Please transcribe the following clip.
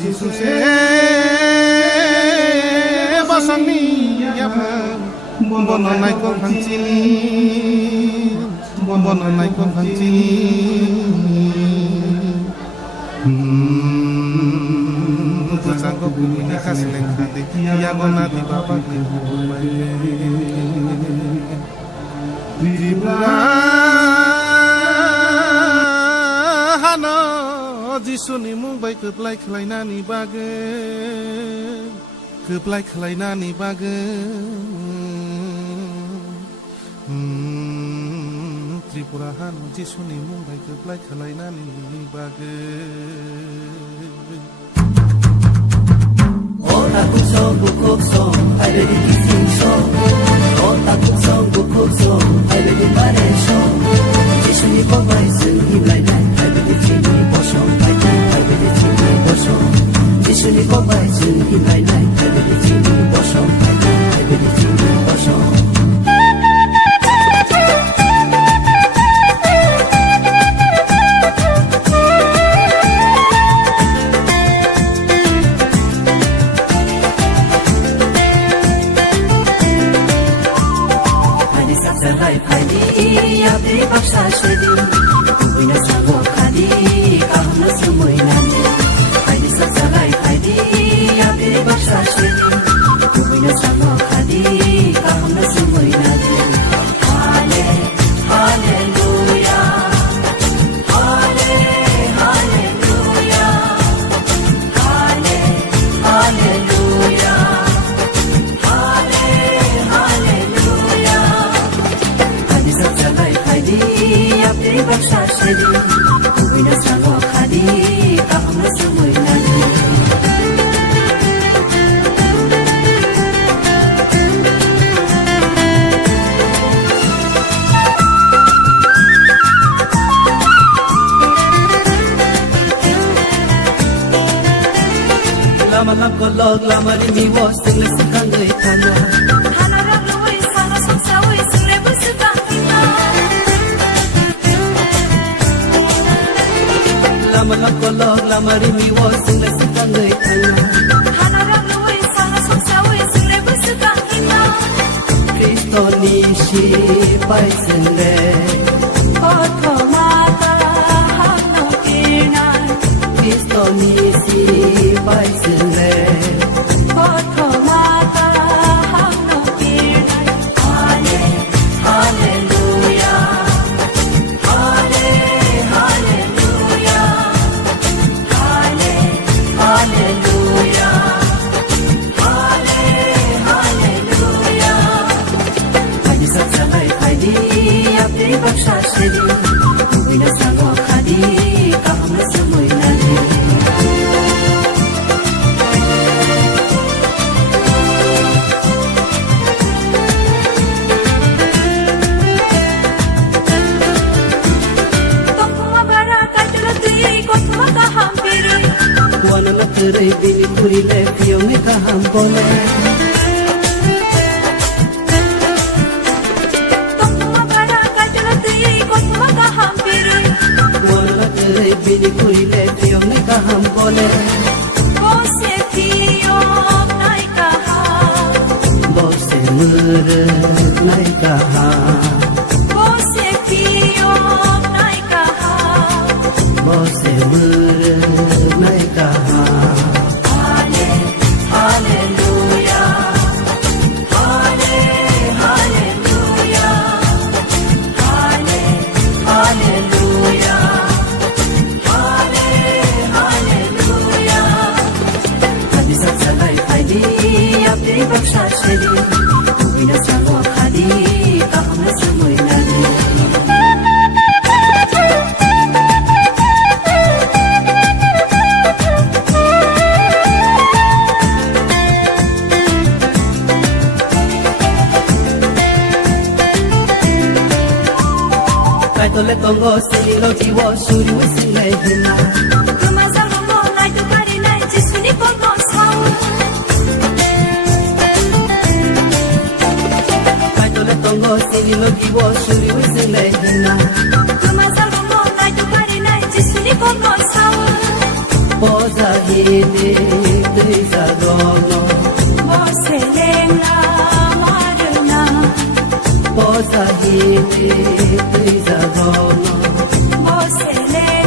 जिसुसे basangni yafa bononai ko phancini bononai ko phancini Sangko bumi ni kasileng khade ya gona di baba ke bumai Tripura hana jisuni mumbai keplai khlainani bage keplai khlainani bage Tripura hana jisuni mumbai keplai khlainani bage Takut song bukuk song, hai le di sing song. Oh takut song bukuk song, hai le di pare song. Jisu ni ko mai sing him lai lai, hai le di chini bo song, hai le di chini bo song. Jisu ni ko mai sing him lai lai, hai le di chini bo song, hai le di chini bo song. Baksa shedi, kubina sago khadi, kahna sumoi nani. Haidi satsalai haidi, abe baksa shedi, kubina sago khadi, kahna sumoi nani. Hallelujah, hallelujah, hallelujah, hallelujah. Haidi satsalai Abdi baksa shedi, kubina sago khadi, kahna sumoi nani. Lama lam kolog, lama rimi was, tingla sikang gay tanya. Hanarang luwi, sana sumsawi, singrebu sikang ina. Lama lam kolog, lama rimi was, tingla sikang gay tanya. Hanarang luwi, sana sumsawi, singrebu sikang ina. Kristo nishi, pai singre. Otho mata, hapno kirnan. Kristo nishi, pai singre. Otho mata, hapno kirnan. Hallelujah, hallelujah, hallelujah, hallelujah. Haidi satsalai haidi, abdi baksa shedi, kubina sago khadi, kahna sumoi nani. Wana na terai bini kurile, piyo me kaham bole. Wana na terai bini kurile, piyo me kaham bole. Bose piyo nai kaham, bose mure nai kaham. Bose piyo nai kaham, bose mure nai kaham. Hallelujah, hallelujah, hallelujah, hallelujah. Haidi satsalai haidi, abdi baksa shedi, kubina sago khadi, kahna sumoi nani. Tole Congo, Selilo, Tiwo, Suri, Wisile, Hina. Kumaza, Momo, Night to Party Night, Jisuni, Congo, Sound. Tole Congo, Selilo, Tiwo, Suri, Wisile, Hina. Kumaza, Momo, Night to Party Night, Jisuni, Congo, Sound. Poza, hini tui zagono Boselena marna Posa hini tui zagono Boselena